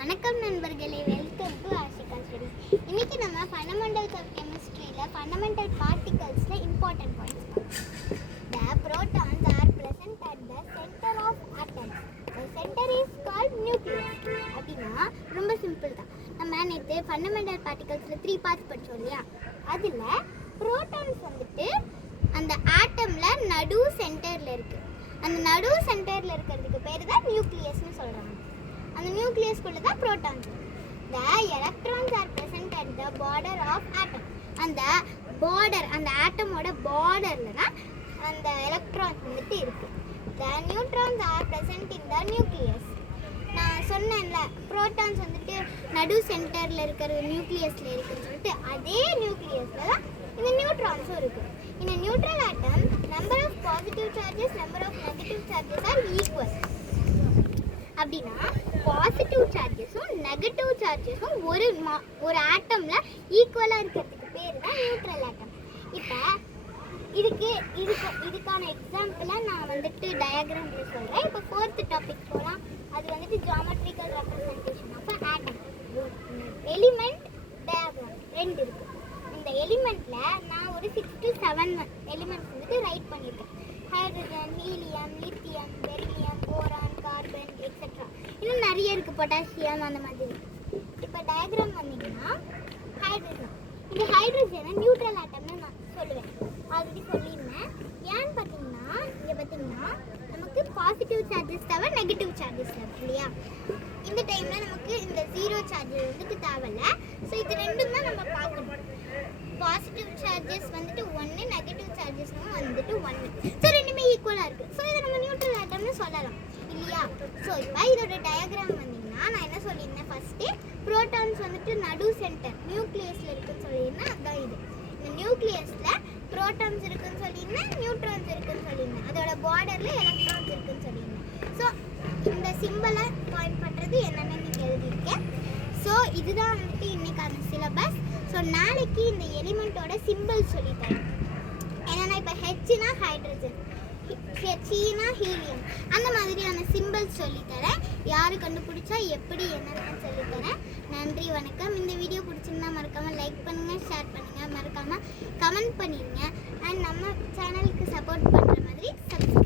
வணக்கம் நண்பர்களே, welcome to Ashika studies. இன்னைக்கு நம்ம ஃபண்டமெண்டல்ஸ் ஆஃப் கெமிஸ்ட்ரியில் ஃபண்டமெண்டல் பார்ட்டிகல்ஸில் இம்பார்ட்டன்ட் பாயிண்ட்ஸ் பார்க்கலாம். The protons are present at the center of atoms. The center is called nucleus. அப்படின்னா ரொம்ப சிம்பிள் தான். நம்ம நேற்று ஃபண்டமெண்டல் பார்ட்டிகல்ஸில் 3 பார்ட்ஸ் படித்தோம் இல்லையா? அதில் ப்ரோட்டான்ஸ் வந்துட்டு அந்த ஆட்டமில் நடு சென்டரில் இருக்குது. அந்த நடு சென்டரில் இருக்கிறதுக்கு பேர் தான் நியூக்ளியஸ்னு சொல்கிறாங்க. அந்த நியூக்ளியஸ்குள்ள தான் protons. The electrons are present at the border of atom. அந்த பார்டர், அந்த ஆட்டமோட பார்டர்ல தான் அந்த எலக்ட்ரான்ஸ் வந்துட்டு இருக்கு. The neutrons are present in the nucleus. நான் சொன்னேன்ல, ப்ரோட்டான்ஸ் வந்துட்டு நடு சென்டர்ல இருக்கிற நியூக்ளியஸ்ல இருக்குன்னு சொல்லிட்டு, அதே நியூக்ளியஸ்ல தான் இந்த நியூட்ரான்ஸும் இருக்கு. In a neutral atom, number of positive charges, number of negative charges are equal. அப்படின்னா பாசிட்டிவ் சார்ஜஸும் நெகட்டிவ் சார்ஜஸும் ஒரு ஆட்டமில் ஈக்குவலாக இருக்கிறதுக்கு பேர் தான் நியூட்ரல் ஆட்டம். இப்போ இதுக்கான எக்ஸாம்பிளாக நான் வந்துட்டு டயக்ராமில் சொல்கிறேன். இப்போ 4th டாபிக் போகலாம். அது வந்துட்டு geometrical representation of atom. Element diagram 2 இருக்குது. இந்த எலிமெண்ட்டில் நான் ஒரு 6 to 7 எலிமெண்ட்ஸ் வந்துட்டு ரைட் பண்ணியிருக்கேன். Hydrogen, helium, lithium, beryllium, boron, carbon, etcetera. இன்னும் நிறைய இருக்குது, பொட்டாசியம், அந்த மாதிரி. இப்போ டயக்ராம் வந்தீங்கன்னா ஹைட்ரஜன், இந்த ஹைட்ரஜனை நியூட்ரல் ஆட்டம்னு நான் சொல்லுவேன். ஆல்ரெடி சொல்லியிருந்தேன். ஏன்னு பார்த்தீங்கன்னா இங்கே பார்த்தீங்கன்னா நமக்கு பாசிட்டிவ் சார்ஜஸ் தேவை, நெகட்டிவ் சார்ஜஸ் தேவை இல்லையா? இந்த டைமில் நமக்கு இந்த 0 சார்ஜஸ் வந்துட்டு தேவையில்லை. ஸோ இது ரெண்டும் தான் நம்ம பார்க்கணும். பாசிட்டிவ் சார்ஜஸ் வந்துட்டு 1, நெகட்டிவ் சார்ஜஸ்னும் வந்துட்டு 1. ஸோ ரெண்டுமே ஈக்குவலாக இருக்குது. ஸோ இதை நம்ம நியூட்ரல் ஆட்டம்னு சொல்லலாம் இல்லையா? ஸோ இப்போ இதோட டயக்ராம் வந்தீங்கன்னா நான் என்ன சொல்லியிருந்தேன், ஃபஸ்ட்டு ப்ரோட்டான்ஸ் வந்துட்டு நடு சென்டர் நியூக்ளியஸில் இருக்குன்னு சொல்லியிருந்தேன். அதுதான் இது. இந்த நியூக்ளியஸில் ப்ரோட்டான்ஸ் இருக்குன்னு சொல்லியிருந்தேன், நியூட்ரான்ஸ் இருக்குன்னு சொல்லியிருந்தேன். அதோட பார்டரில் எலக்ட்ரான்ஸ் இருக்குன்னு சொல்லியிருந்தேன். ஸோ இந்த சிம்பிளை பாயிண்ட் பண்ணுறது என்னென்னு நீங்கள் எழுதியிருக்கேன். ஸோ இதுதான் வந்துட்டு இன்றைக்கான சிலபஸ். ஸோ நாளைக்கு இந்த எலிமெண்ட்டோட சிம்பிள் சொல்லித்தரேன். ஏன்னா இப்போ ஹெச்னா ஹைட்ரஜன், ஹெச்னா ஹீலியம், அந்த மாதிரியான சிம்பிள்ஸ் சொல்லித்தரேன். யாரு கண்டுபிடிச்சா எப்படி என்னென்னு சொல்லித்தரேன். நன்றி, வணக்கம். இந்த வீடியோ பிடிச்சிருந்தா மறக்காமல் லைக் பண்ணுங்கள், ஷேர் பண்ணுங்கள், மறக்காமல் கமெண்ட் பண்ணிடுங்க. அண்ட் நம்ம சேனலுக்கு சப்போர்ட் பண்ணுற மாதிரி சப்ஸ்கிரைப்